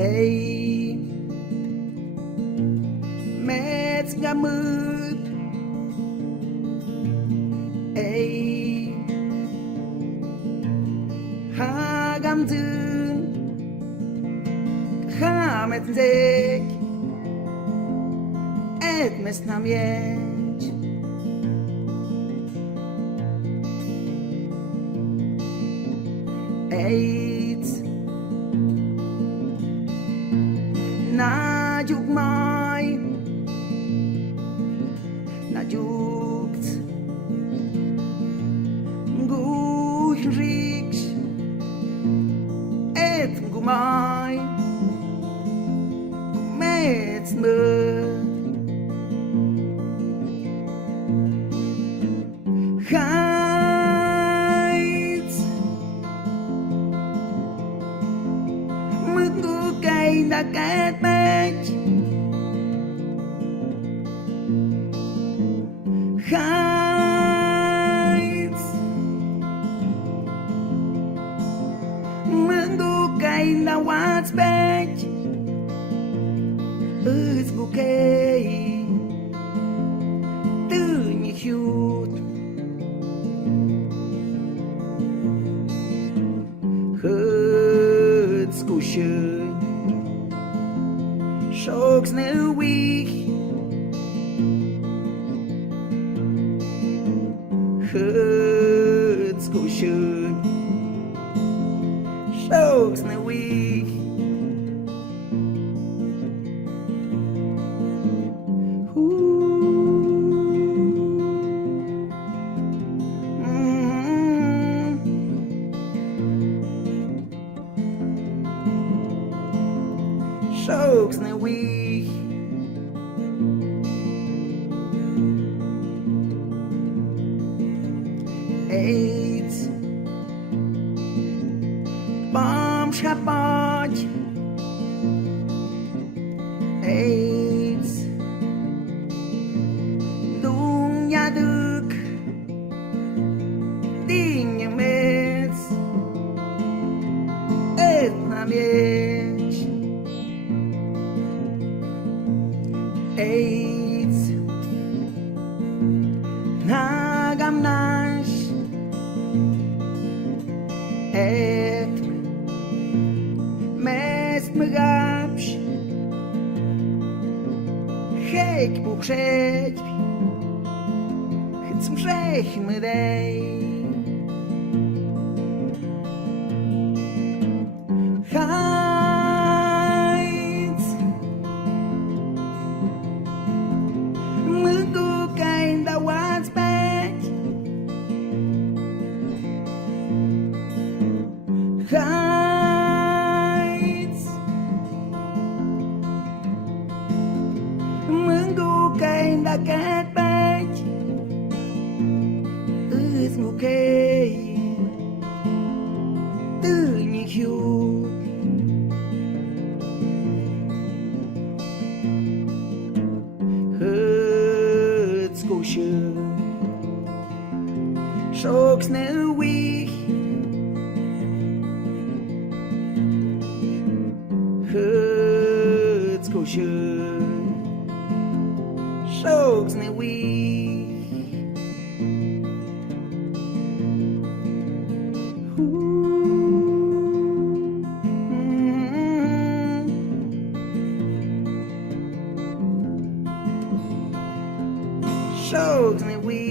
Ey, met gamut. Ey, hagam dün, hamet zek, etmes nam jeć. Ejc, na dziób maj, na dziób guh riks, et gumai, met mut. Heights, mực ngủ cây đã kết mệt. Heights, mực ngủ cây đã quát mệt. Ước ngủ cây từ như hút. Het skoesje, schoks nu week. Het skoesje, schoks nu week. Strokes in a week. AIDS, bomb shapać. AIDS, dunia duk, dinja mec, etna mieć. AIDS, nagam nasz, et mest me gabś, hek buchrzeć, chyc mrzech me dej. Heights, mừng gu cây đã kết bách. Ước ngủ cây từ như hút. Het skoesje, schoks nu week. Het skoesje, schoks nu week. Strokes in a week.